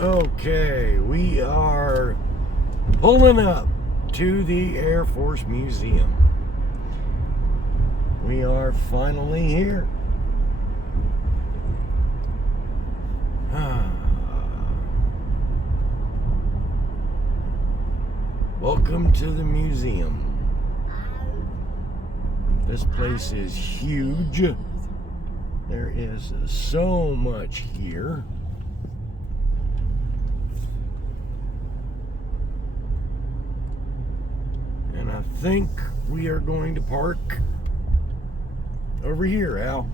Okay, we are pulling up to the Air Force Museum. We are finally here. Welcome to the museum. This place is huge. There is so much here. And I think we are going to park over here, Al.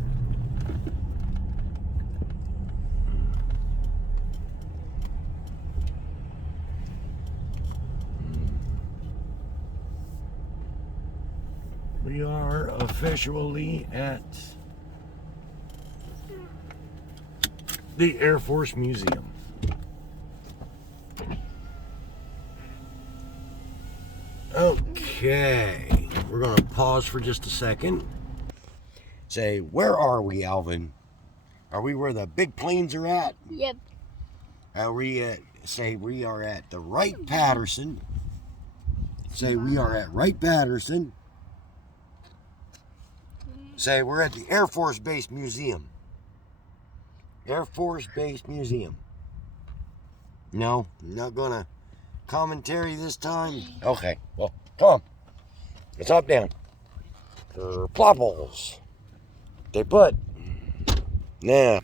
We are officially at the Air Force Museum. Okay, we're going to pause for just a second. Say, where are we, Alvin? Are we where the big planes are at? Yep. Are we at, say we are at the Wright-Patterson. Say we are at Wright-Patterson. Say we're at the Air Force Base Museum. Air Force Base Museum. No, not gonna commentary this time. Okay, well, come on. It's up, down. Plopbles. They put. Nah.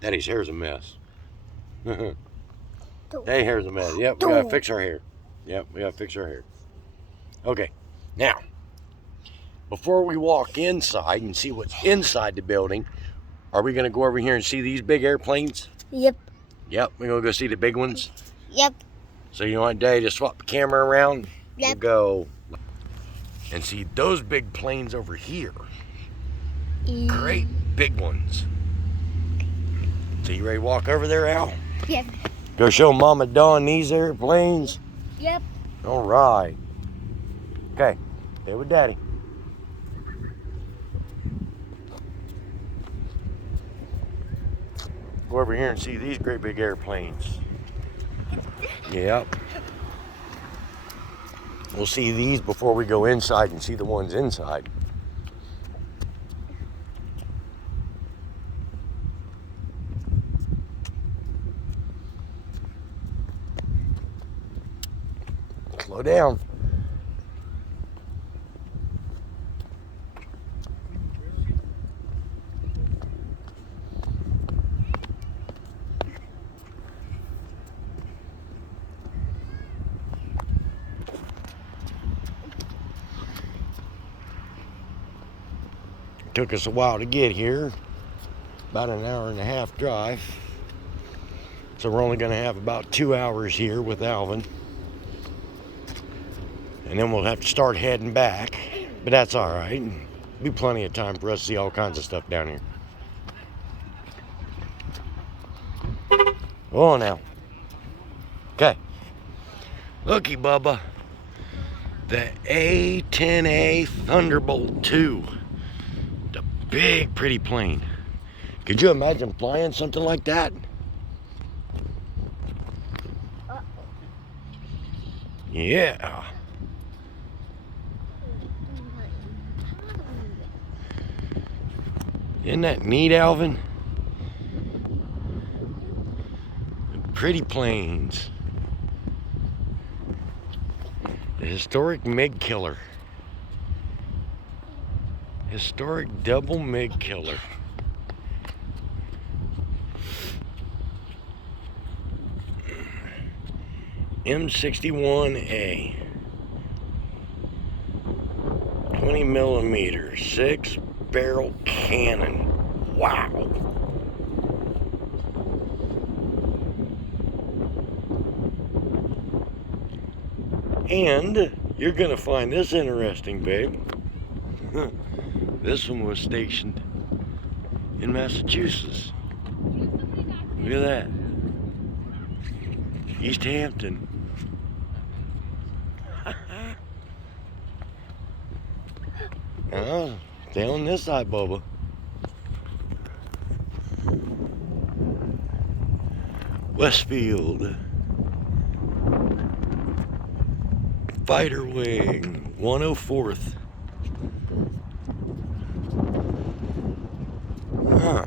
Daddy's hair's a mess. Hey, hair's a mess. Yep, we gotta fix our hair. Yep, we gotta fix our hair. Okay, now, before we walk inside and see what's inside the building, are we gonna go over here and see these big airplanes? Yep. Yep, we're gonna go see the big ones. Yep. So you want Daddy to swap the camera around? Yep. We'll go and see those big planes over here. Great big ones. So you ready to walk over there, Al? Yep. Go show Mama Dawn these airplanes? Yep. All right. Okay, stay with Daddy. Go over here and see these great big airplanes. Yep. We'll see these before we go inside and see the ones inside. Slow down. Took us a while to get here, about an hour and a half drive. So we're only gonna have about 2 hours here with Alvin. And then we'll have to start heading back, but that's all right. Be plenty of time for us to see all kinds of stuff down here. Oh, now. Okay. Looky, Bubba. The A-10A Thunderbolt II. The big, pretty plane. Could you imagine flying something like that? Yeah. Isn't that neat, Alvin? Pretty planes. The historic MiG Killer. Historic double MiG Killer. M61A. 20 millimeter, 6-barrel cannon. Wow. And you're gonna find this interesting, babe. This one was stationed in Massachusetts. Look at that. East Hampton. Stay on this side, Bubba. Westfield. Fighter Wing, 104th. Huh,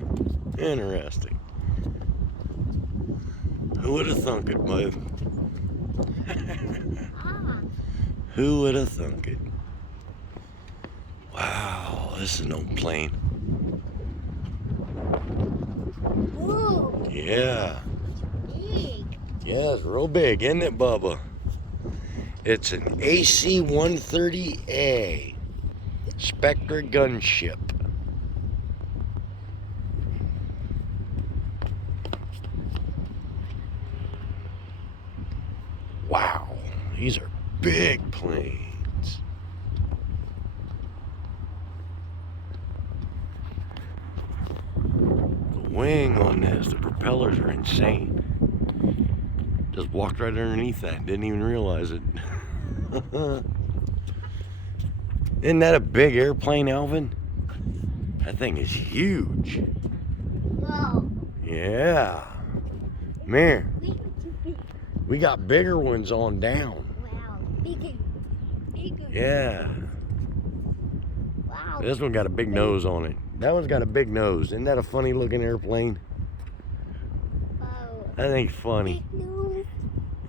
interesting. Who would have thunk it, bud? Who would have thunk it? Wow, this is an old plane. Ooh, Yeah. big. Yeah, it's real big, isn't it, Bubba? It's an AC-130A Spectra gunship. Wow, these are big planes. The wing on this, the propellers are insane. Just walked right underneath that, didn't even realize it. Isn't that a big airplane, Alvin? That thing is huge. Whoa. Yeah. Man, Big, big. we got bigger ones on down. Wow. Bigger. Bigger. Yeah. Wow. This one got a big nose on it. That one's got a big nose. Isn't that a funny looking airplane? Wow. That ain't funny. Big nose.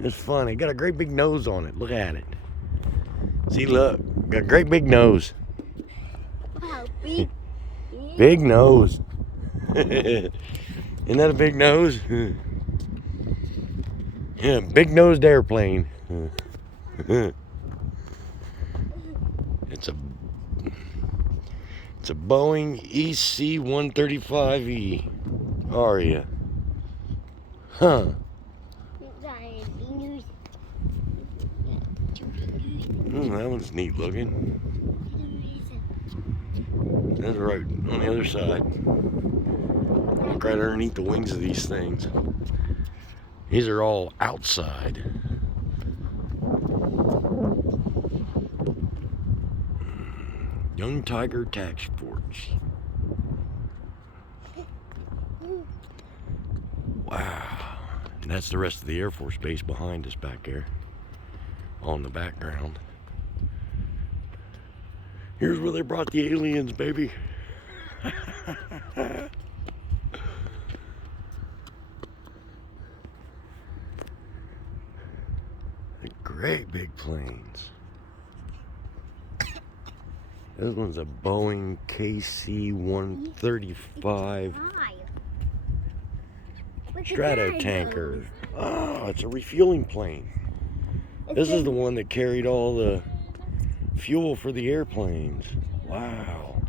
It's funny. Got a great big nose on it. Look at it. See, look. Got a great big nose. Wow. Big. Big nose. Isn't that a big nose? Yeah, big nosed airplane. It's a Boeing EC-135E Aria. Huh. That one's neat looking. That's right on the other side. Look right underneath the wings of these things. These are all outside. Young Tiger Task Force. Wow. And that's the rest of the Air Force Base behind us back there. On the background. Here's where they brought the aliens, baby. Great big planes. This one's a Boeing KC-135 Stratotanker. Oh, it's a refueling plane. This is the one that carried all the fuel for the airplanes. Wow.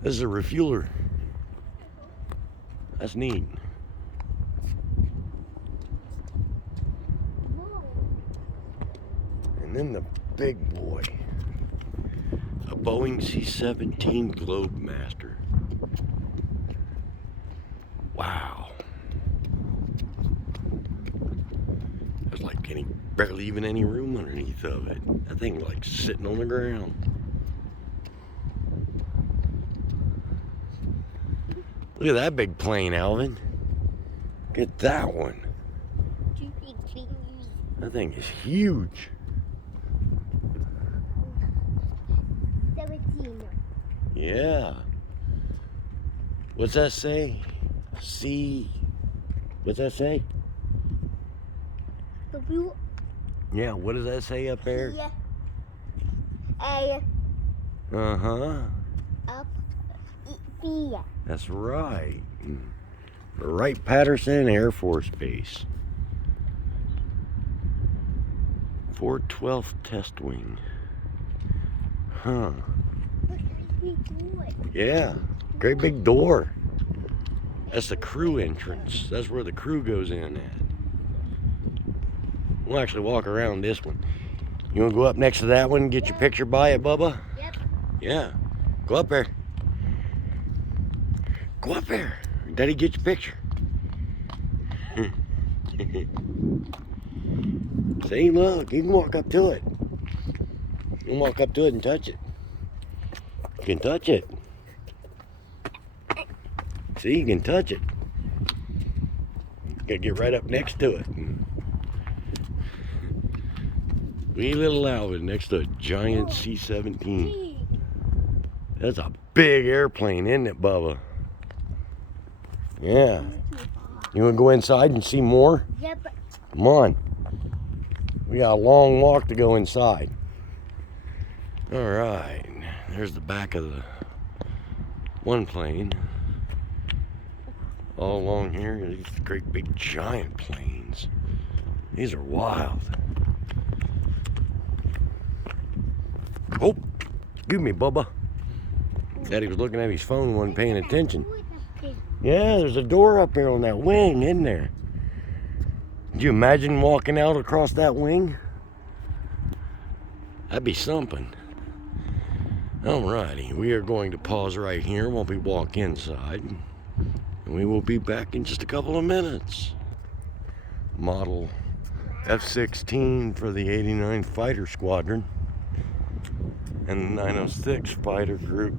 This is a refueler. That's neat. And then the big boy. A Boeing C-17 Globemaster. Wow. There's like barely even any room underneath of it. That thing like sitting on the ground. Look at that big plane, Alvin. Look at that one. That thing is huge. 17. Yeah. What's that say? What's that say? W. Yeah, what does that say up there? A. Uh-huh. Up. B. That's right. Wright-Patterson Air Force Base. 412th Test Wing. Huh. Yeah. Great big door. That's the crew entrance. That's where the crew goes in at. We'll actually walk around this one. You want to go up next to that one and get your picture by it, Bubba? Yep. Yeah. Go up there. Go up there. Daddy, get your picture. See, look, you can walk up to it. You can walk up to it and touch it. You can touch it. See, you can touch it. Gotta get right up next to it. Wee little Alvin next to a giant C-17. That's a big airplane, isn't it, Bubba? Yeah. You want to go inside and see more? Yep. Come on. We got a long walk to go inside. All right. There's the back of the one plane. All along here, these great big giant planes. These are wild. Oh, excuse me, Bubba. Daddy was looking at his phone, wasn't paying attention. Yeah, there's a door up there on that wing, isn't there? Could you imagine walking out across that wing? That'd be something. Alrighty, we are going to pause right here while we walk inside. And we will be back in just a couple of minutes. Model F-16 for the 89 Fighter Squadron and the 906 Fighter Group.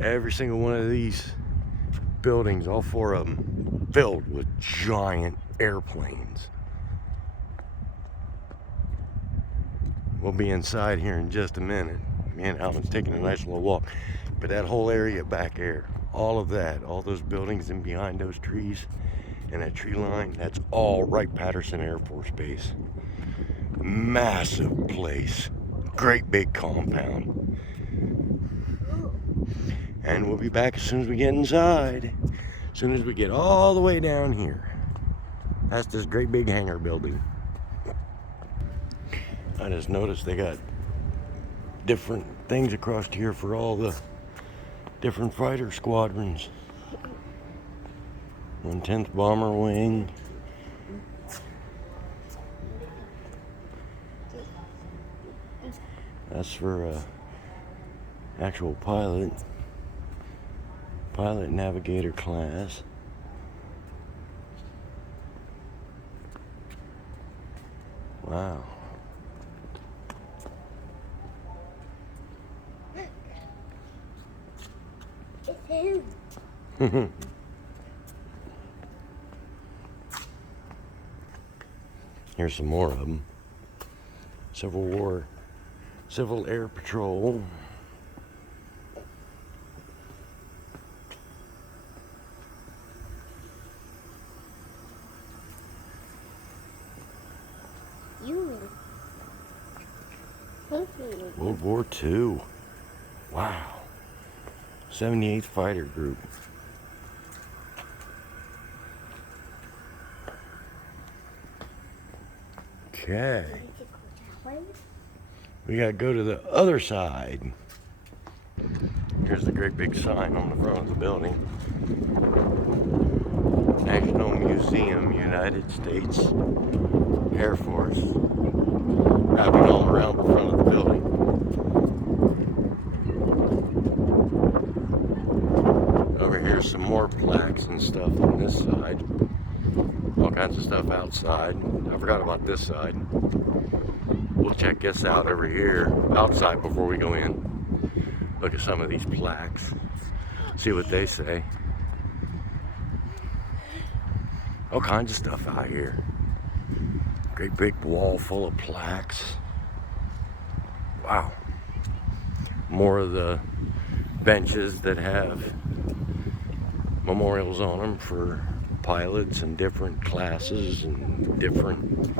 Every single one of these buildings, all four of them, filled with giant airplanes. We'll be inside here in just a minute. Me and Alvin's taking a nice little walk. But that whole area back there, all of that, all those buildings and behind those trees and that tree line, that's all Wright-Patterson Air Force Base. Massive place. Great big compound. And we'll be back as soon as we get inside. As soon as we get all the way down here. That's this great big hangar building. I just noticed they got different things across here for all the different fighter squadrons. 110th Bomber Wing. That's for actual pilot navigator class. Wow. Here's some more of them. Civil Air Patrol. World War II. Wow. 78th Fighter Group. Okay. We gotta go to the other side. Here's the great big sign on the front of the building. National Museum, United States Air Force. Wrapping all around the front of the building. Over here, some more plaques and stuff on this side. All kinds of stuff outside. I forgot about this side. We'll check this out over here outside before we go in. Look at some of these plaques. See what they say. All kinds of stuff out here. Great big wall full of plaques. Wow. More of the benches that have memorials on them for pilots and different classes and different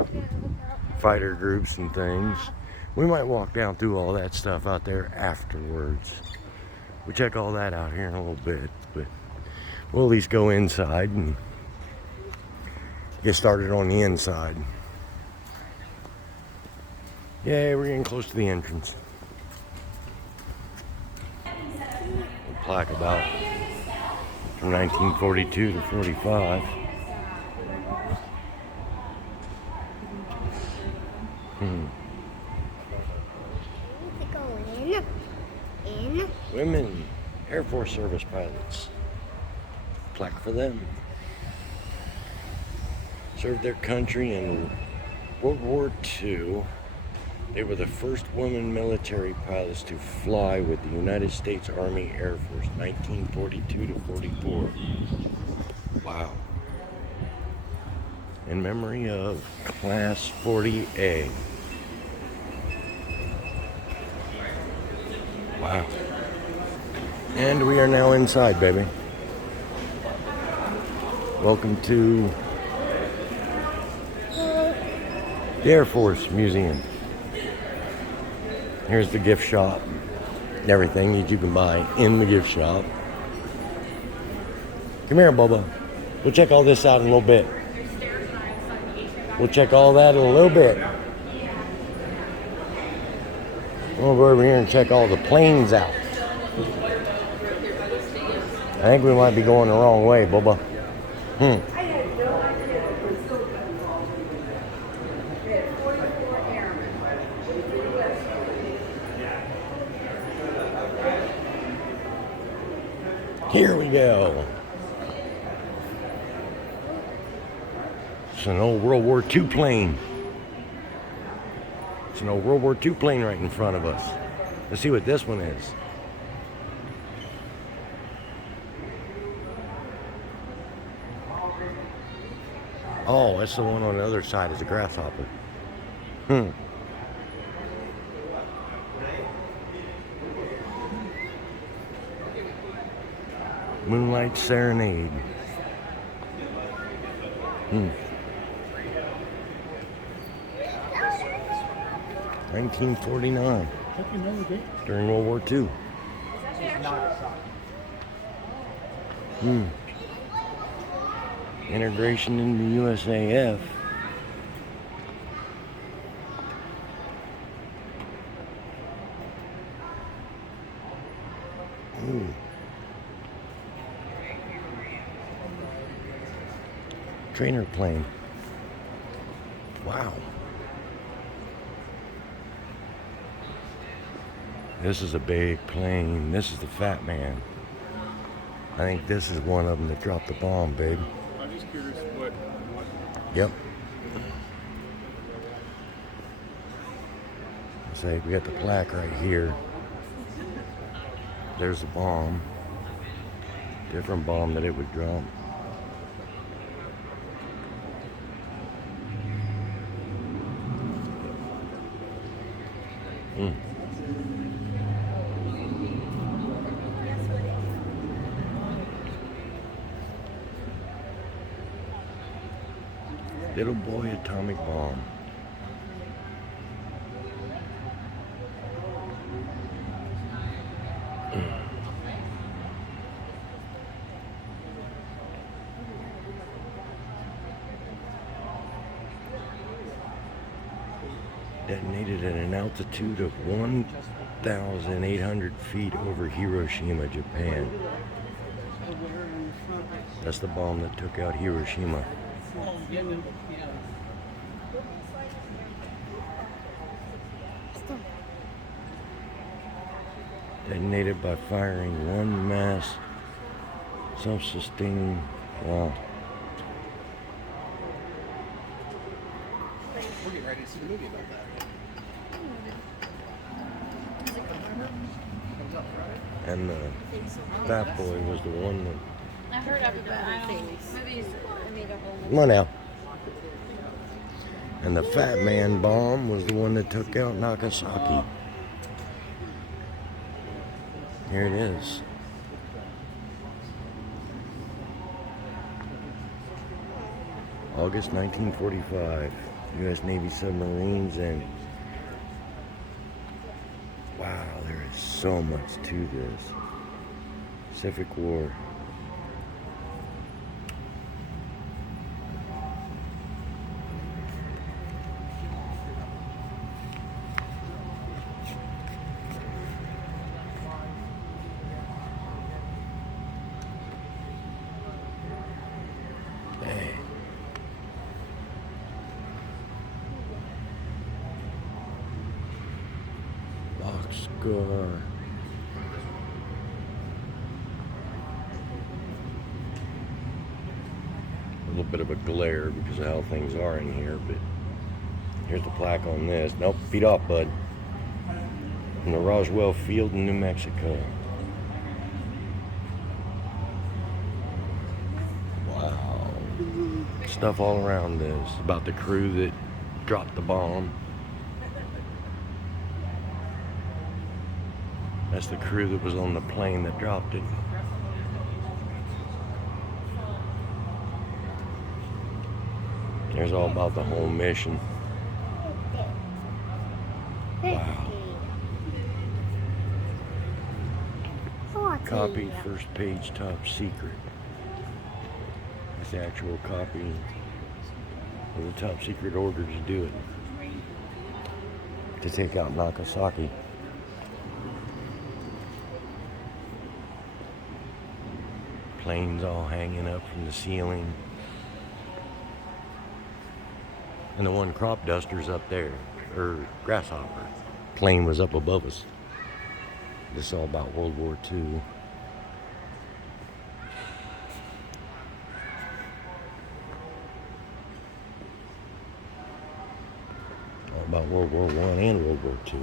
fighter groups and things. We might walk down through all that stuff out there afterwards. We'll check all that out here in a little bit, but we'll at least go inside and get started on the inside. Yeah, we're getting close to the entrance. A plaque about from 1942 to 45. Women Air Force Service pilots. Plaque for them. Served their country and World War II, they were the first women military pilots to fly with the United States Army Air Force, 1942 to 44. Wow. In memory of Class 40A. Wow. And we are now inside, baby. Welcome to the Air Force Museum. Here's the gift shop. Everything that you can buy in the gift shop. Come here, Bubba. We'll check all this out in a little bit. We'll check all that in a little bit. We'll go over here and check all the planes out. I think we might be going the wrong way, Bubba. Here we go. It's an old World War II plane. It's an old World War II plane right in front of us. Let's see what this one is. Oh, that's the one on the other side. It's a grasshopper. Moonlight Serenade. 1949. During World War II. Integration into USAF. Trainer plane. Wow. This is a big plane. This is the Fat Man. I think this is one of them that dropped the bomb, babe. I'm just curious what. Yep. Say we got the plaque right here. There's a bomb. Different bomb that it would drop. Little boy atomic bomb. Detonated at an altitude of 1,800 feet over Hiroshima, Japan. That's the bomb that took out Hiroshima. Detonated by firing one mass self-sustaining. Wow. We're getting ready to see the movie about that. And the Fat Boy was the one that. I heard of it, but I don't. Movies, I need a whole. Come on now. And the Fat Man bomb was the one that took out Nagasaki. Here it is. August 1945. U.S. Navy submarines and wow, there is so much to this. Pacific War. Score. A little bit of a glare because of how things are in here, but Here's the plaque on this. Nope, feet off, bud. From the Roswell Field in New Mexico. Wow. Stuff all around this about the crew that dropped the bomb. That's the crew that was on the plane that dropped it. There's all about the whole mission. Wow. Copy, first page, top secret. It's the actual copy of the top secret order to do it. To take out Nagasaki. Planes all hanging up from the ceiling. And the one crop duster's up there, or grasshopper. Plane was up above us. This is all about World War II. All about World War I and World War II.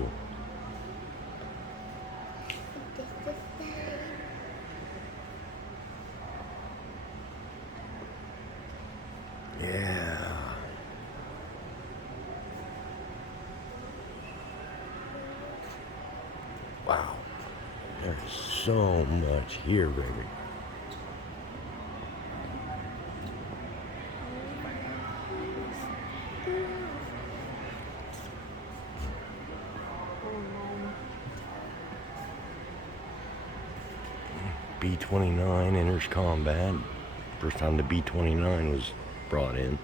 Yeah. Wow. There's so much here, baby. B-29 enters combat. First time the B-29 was brought in.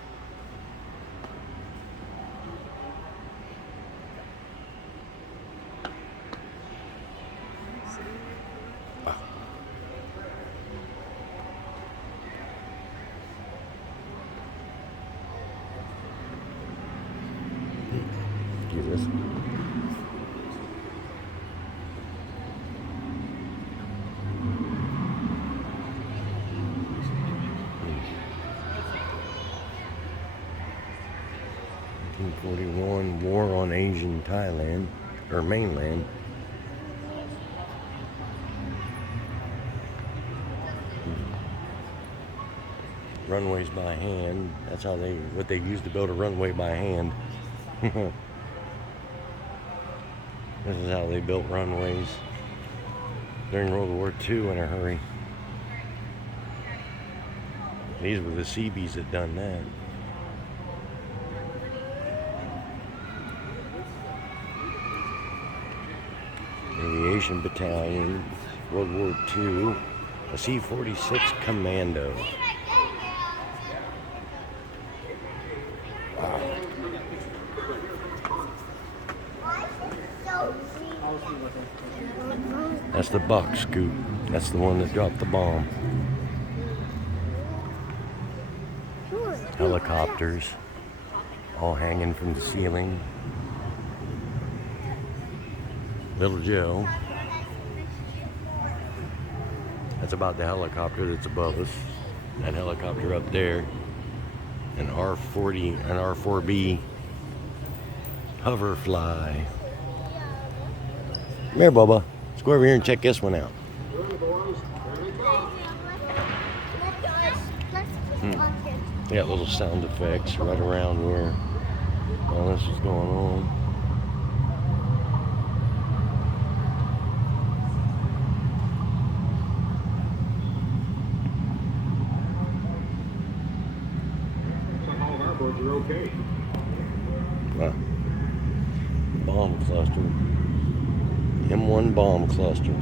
Give this. '41 War on Asian Thailand, or mainland. Runways by hand. That's how what they used to build a runway by hand. This is how they built runways during World War II in a hurry. These were the Seabees that done that. Aviation Battalion, World War II, a C-46 Commando. Wow. That's the box scoop. That's the one that dropped the bomb. Helicopters, all hanging from the ceiling. Little Joe. That's about the helicopter that's above us. That helicopter up there. An R-40, an R-4B Hoverfly. Come here, Bubba. Let's go over here and check this one out. They got little sound effects right around where all this is going on. You're okay. Wow. Bomb cluster. M1 bomb cluster.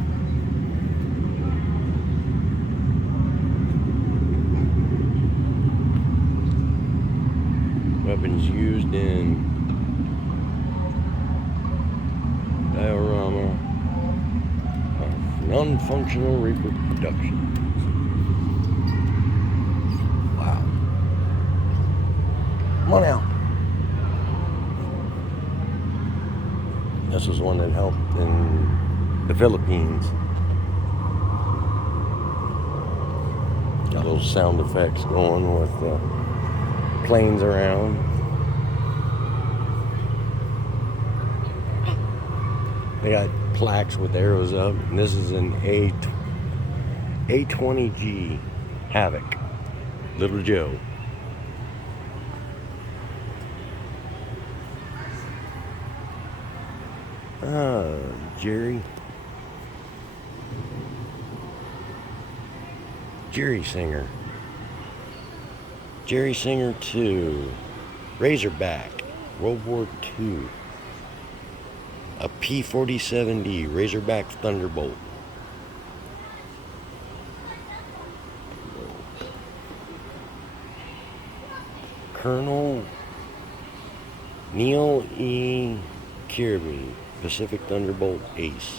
Weapons used in diorama of non-functional reproduction. Wow. Come on out. This was one that helped in the Philippines. Got little sound effects going with planes around. They got plaques with arrows up, and this is an A20G Havoc, Little Joe. Jerry Singer. Jerry Singer 2. Razorback, World War II. A P-47D, Razorback Thunderbolt. Colonel Neil E. Kirby, Pacific Thunderbolt Ace.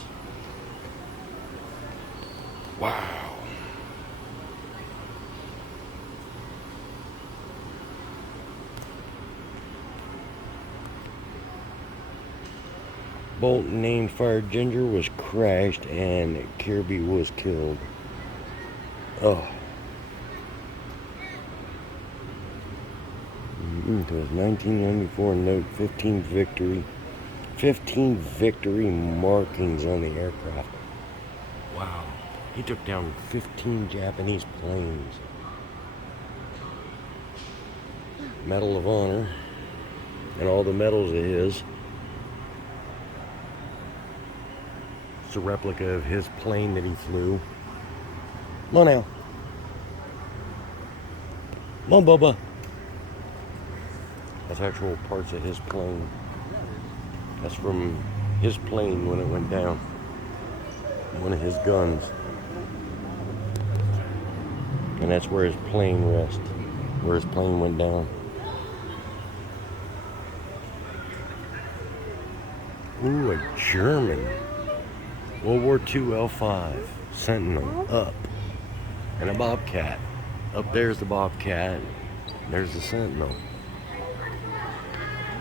Wow. Bolt named Fire Ginger was crashed and Kirby was killed. Oh. It was 1994 note 15 victory. 15 victory markings on the aircraft. Wow. He took down 15 Japanese planes. Medal of Honor. And all the medals of his. It's a replica of his plane that he flew. Come on now. Come on, Bubba. That's actual parts of his plane. That's from his plane when it went down. One of his guns. And that's where his plane rests. Where his plane went down. Ooh, a German. World War II L5. Sentinel. Up. And a Bobcat. Up there's the Bobcat. There's the Sentinel.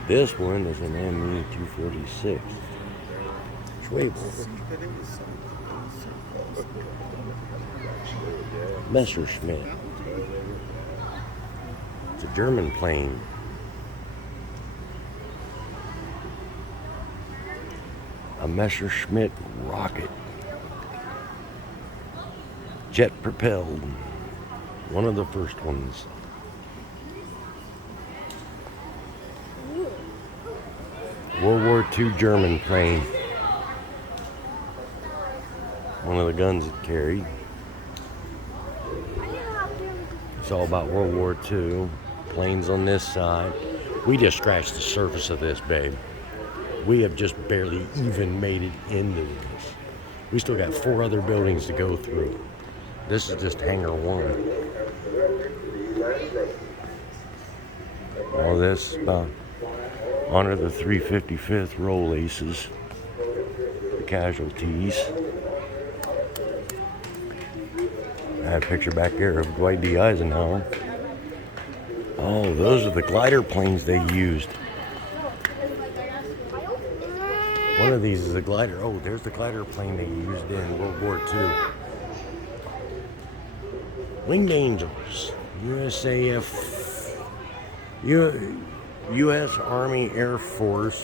This one is an ME-246. Schwebel. Messerschmitt. It's a German plane. A Messerschmitt rocket. Jet propelled. One of the first ones. World War II German plane. One of the guns it carried. It's all about World War II. Planes on this side. We just scratched the surface of this, babe. We have just barely even made it into this. We still got 4 other buildings to go through. This is just hangar 1. All this about honor the 355th roll aces, the casualties. I have a picture back here of Dwight D. Eisenhower. Oh, those are the glider planes they used. One of these is a glider. Oh, there's the glider plane they used in World War II. Winged Angels, USAF, U.S. Army Air Force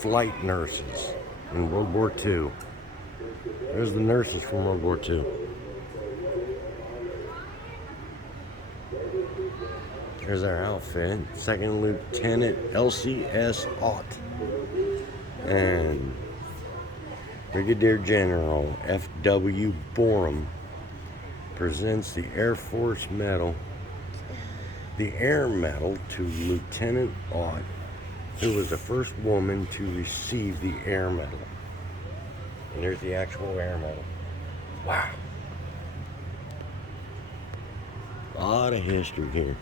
flight nurses in World War II. There's the nurses from World War II. There's our outfit. Second Lieutenant LCS Ott and Brigadier General F.W. Borum presents the Air Force Medal, the Air Medal, to Lieutenant Ott, who was the first woman to receive the Air Medal. And there's the actual Air Medal. Wow. A lot of history here.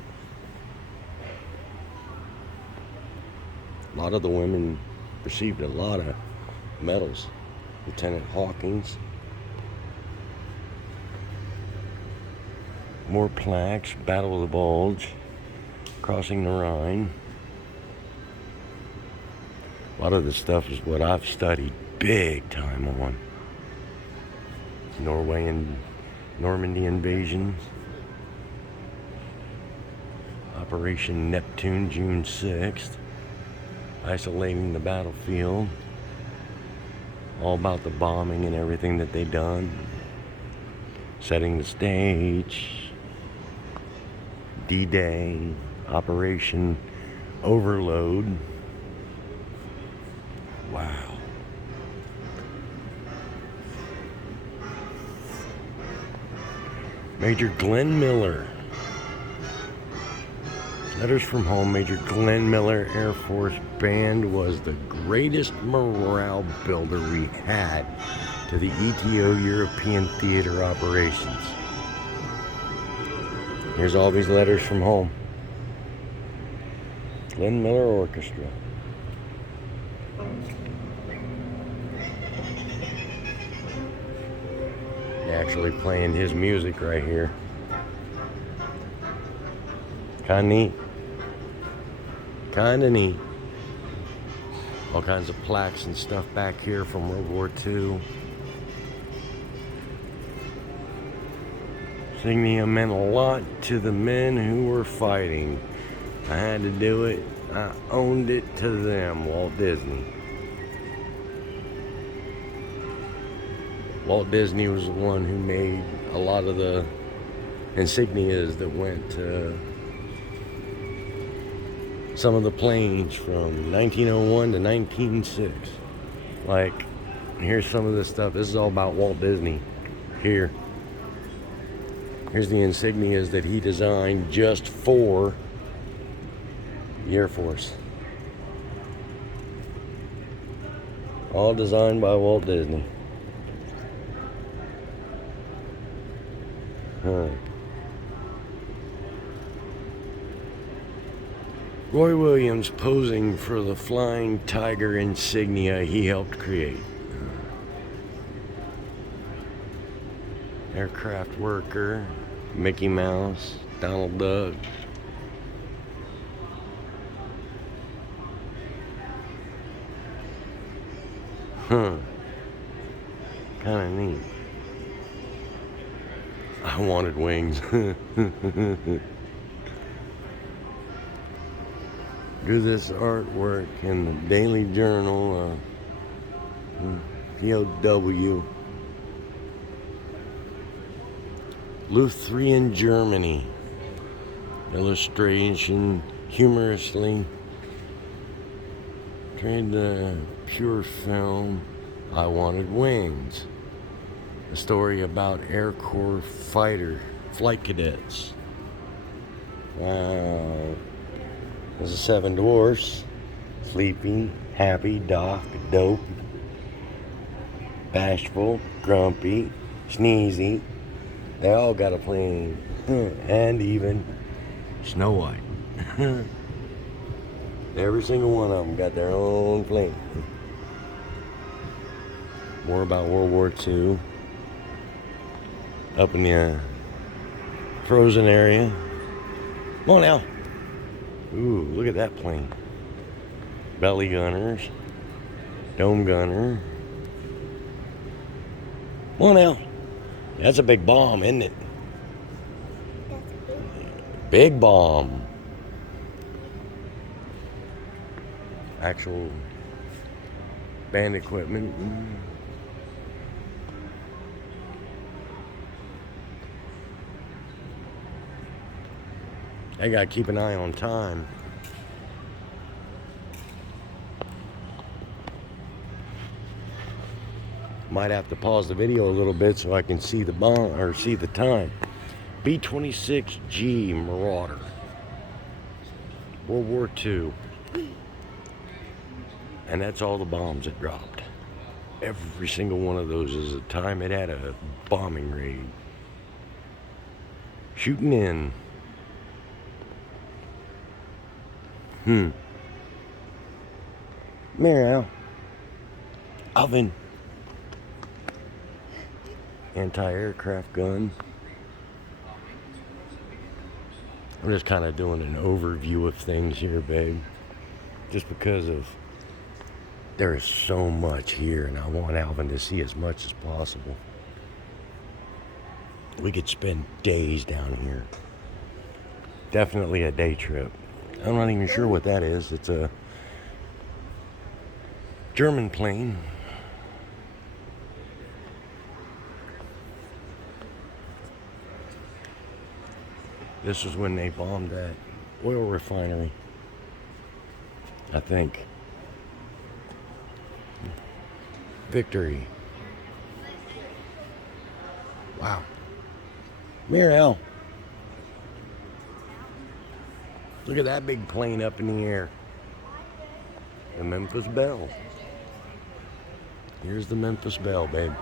A lot of the women received a lot of medals. Lieutenant Hawkins. More plaques. Battle of the Bulge. Crossing the Rhine. A lot of this stuff is what I've studied big time on. Norway and Normandy invasions. Operation Neptune, June 6th. Isolating the battlefield. all about the bombing and everything that they done. Setting the stage. D-Day, Operation Overload. Wow. Major Glenn Miller. Letters from Home. Major Glenn Miller Air Force Band was the greatest morale builder we had to the ETO European theater operations. Here's all these letters from home. Glenn Miller Orchestra. Actually playing his music right here. Kinda neat. Kinda neat. All kinds of plaques and stuff back here from World War II. Insignia meant a lot to the men who were fighting. I had to do it. I owned it to them. Walt Disney. Walt Disney was the one who made a lot of the insignias that went to some of the planes from 1901 to 1906. Like, here's some of this stuff. This is all about Walt Disney. Here. Here's the insignias that he designed just for the Air Force. All designed by Walt Disney. Roy Williams posing for the Flying Tiger insignia he helped create. Aircraft worker, Mickey Mouse, Donald Duck. Kinda neat. I wanted wings. Do this artwork in the Daily Journal, POW. Lutheran Germany. Illustration, humorously. Trade the pure film. I Wanted Wings. A story about Air Corps flight cadets. Wow. There's the Seven Dwarfs. Sleepy, Happy, Doc, Dope, Bashful, Grumpy, Sneezy. They all got a plane. And even Snow White. Every single one of them got their own plane. More about World War II. Up in the frozen area. Come on now. Ooh, look at that plane. Belly gunners. Dome gunner. Come on now. That's a big bomb, isn't it? That's a Big bomb. Actual band equipment. I gotta keep an eye on time. Might have to pause the video a little bit so I can see the bomb or see the time. B-26G Marauder. World War II. And that's all the bombs it dropped. Every single one of those is the time it had a bombing raid. Shooting in. Meow. Oven. Anti-aircraft gun. I'm just kind of doing an overview of things here, babe. Just because of there is so much here, and I want Alvin to see as much as possible. We could spend days down here. Definitely a day trip. I'm not even sure what that is. It's a German plane. This was when they bombed that oil refinery, I think. Victory. Wow. Mirel. Look at that big plane up in the air. The Memphis Belle. Here's the Memphis Belle, babe.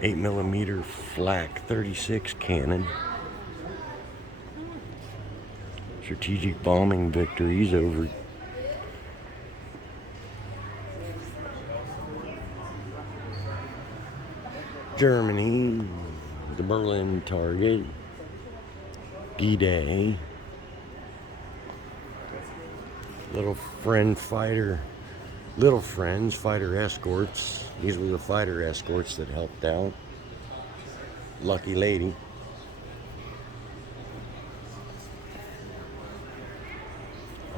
.8mm flak 36 cannon. Strategic bombing victories over Germany, the Berlin target, D-Day, Little Friends fighter escorts. These were the fighter escorts that helped out. Lucky lady.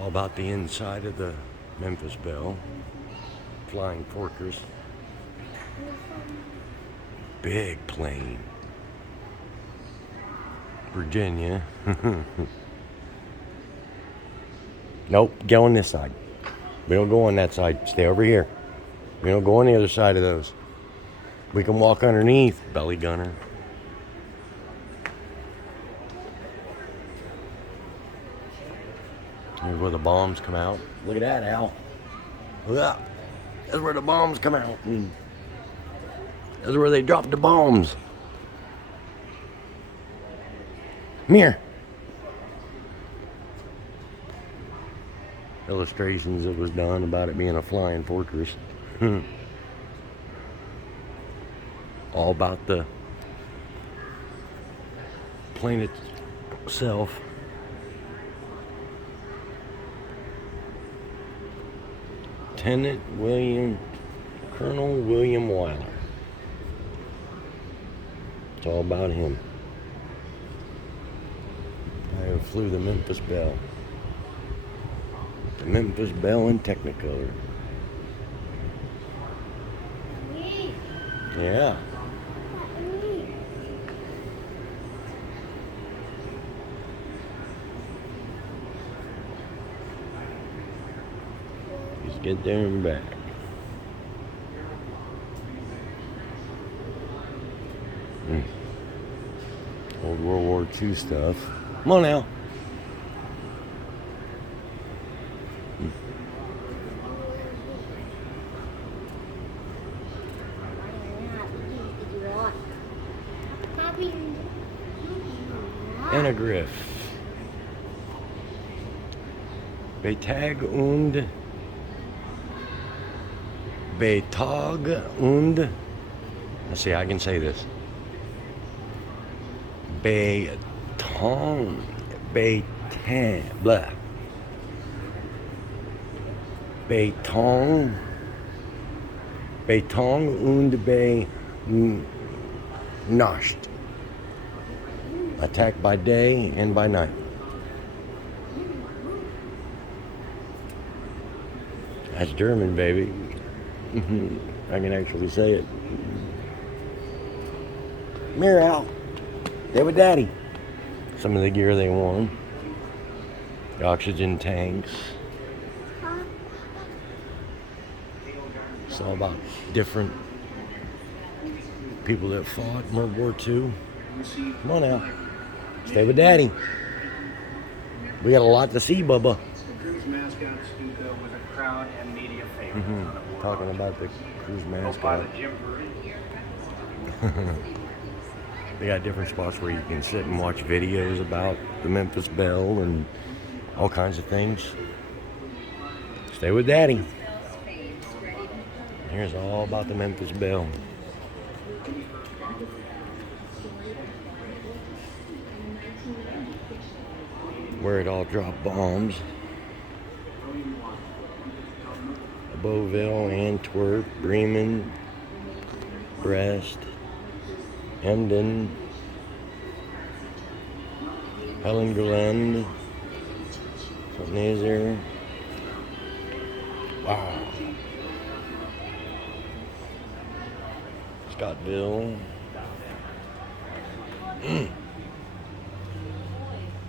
All about the inside of the Memphis Belle. Flying Fortress. Big plane. Virginia. Nope, go on this side. We don't go on that side. Stay over here. We don't go on the other side of those. We can walk underneath. Belly gunner. Here's where the bombs come out. Look at that, Al. Look up. That's where the bombs come out. That's where they drop the bombs. Come here. Illustrations that was done about it being a flying fortress. All about the plane itself. Colonel William Wyler. It's all about him. I flew the Memphis Belle. The Memphis Belle in Technicolor. Yeah. Just get there and back. Old World War II stuff. Come on now. Enegriff. Betag und let's see, I can say this. Beton und Nacht. Attack by day and by night. That's German, baby. I can actually say it. Mirror out. Stay with Daddy. Some of the gear they won. The oxygen tanks. It's all about different people that fought in World War II. Come on now. Stay with Daddy. We got a lot to see, Bubba. The cruise mascots do go with a crowd and media favorite. Talking about the cruise mascot. Pilot Jim Burry. They got different spots where you can sit and watch videos about the Memphis Belle and all kinds of things. Stay with Daddy. Here's all about the Memphis Belle. Where it all dropped bombs. Beauville, Antwerp, Bremen, Brest, Emden, Hellengerland, Nazer, Wow. Scottville. Come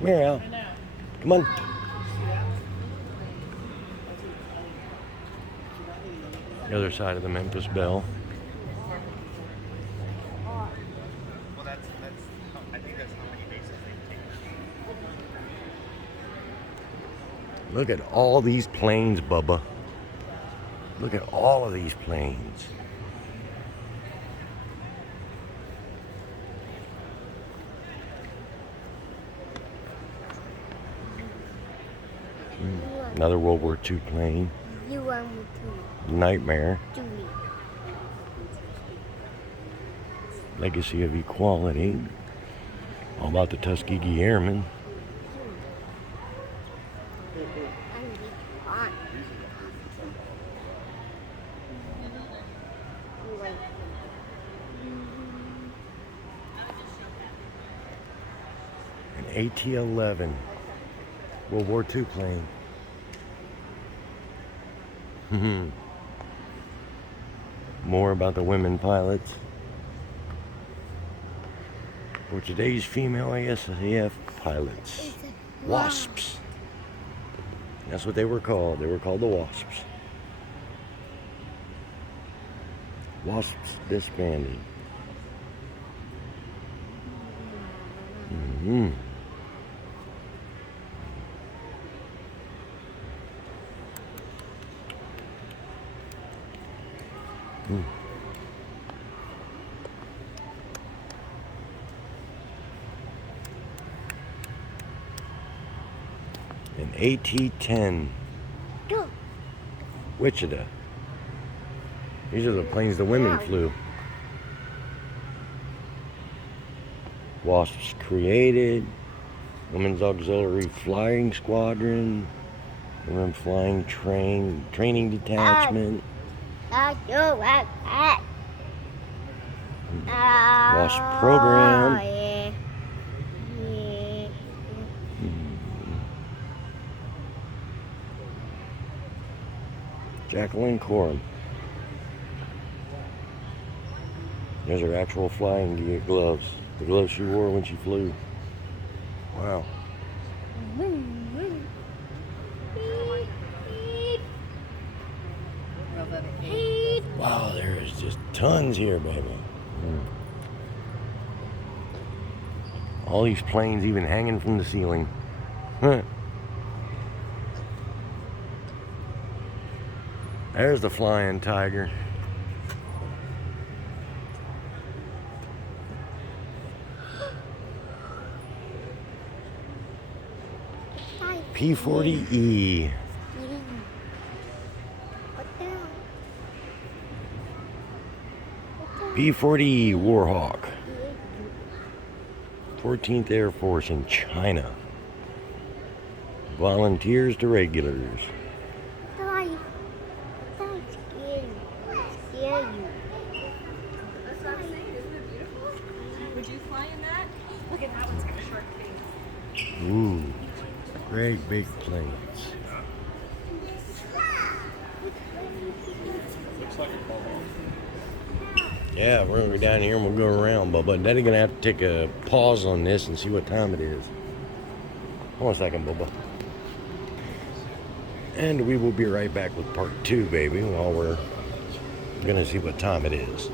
here, Al. Come on. The other side of the Memphis Belle. Well, that's I think that's how many bases they take. Look at all these planes, Bubba. Look at all of these planes. Another World War II plane. You want me to Nightmare. do me. Legacy of Equality. All about the Tuskegee Airmen. And we want. Wait. An AT-11. World War II plane. More about the women pilots. For today's female ASAF pilots. Wasps. That's what they were called. They were called the Wasps. Wasps disbanding. Mm-hmm. An AT-10 Go. Wichita. These are the planes the women flew. Wasps created. Women's Auxiliary Flying Squadron. Women Flying Training Detachment. Wasp program. Yeah. Jacqueline Corum. There's her actual flying gear gloves. The gloves she wore when she flew. Wow. Wow, there is just tons here, baby. All these planes even hanging from the ceiling. There's the Flying Tiger. P-40E. P-40E Warhawk. 14th Air Force in China. Volunteers to regulars. That's what I'm saying. Isn't it beautiful? Would you fly in that? Look at that one's got a short face. Ooh, great big planes. Looks like a ball. Yeah, we're gonna go down here and we'll go around, Bubba. Daddy's gonna have to take a pause on this and see what time it is. Hold on a second, Bubba. And we will be right back with part 2, baby, while we're gonna see what time it is.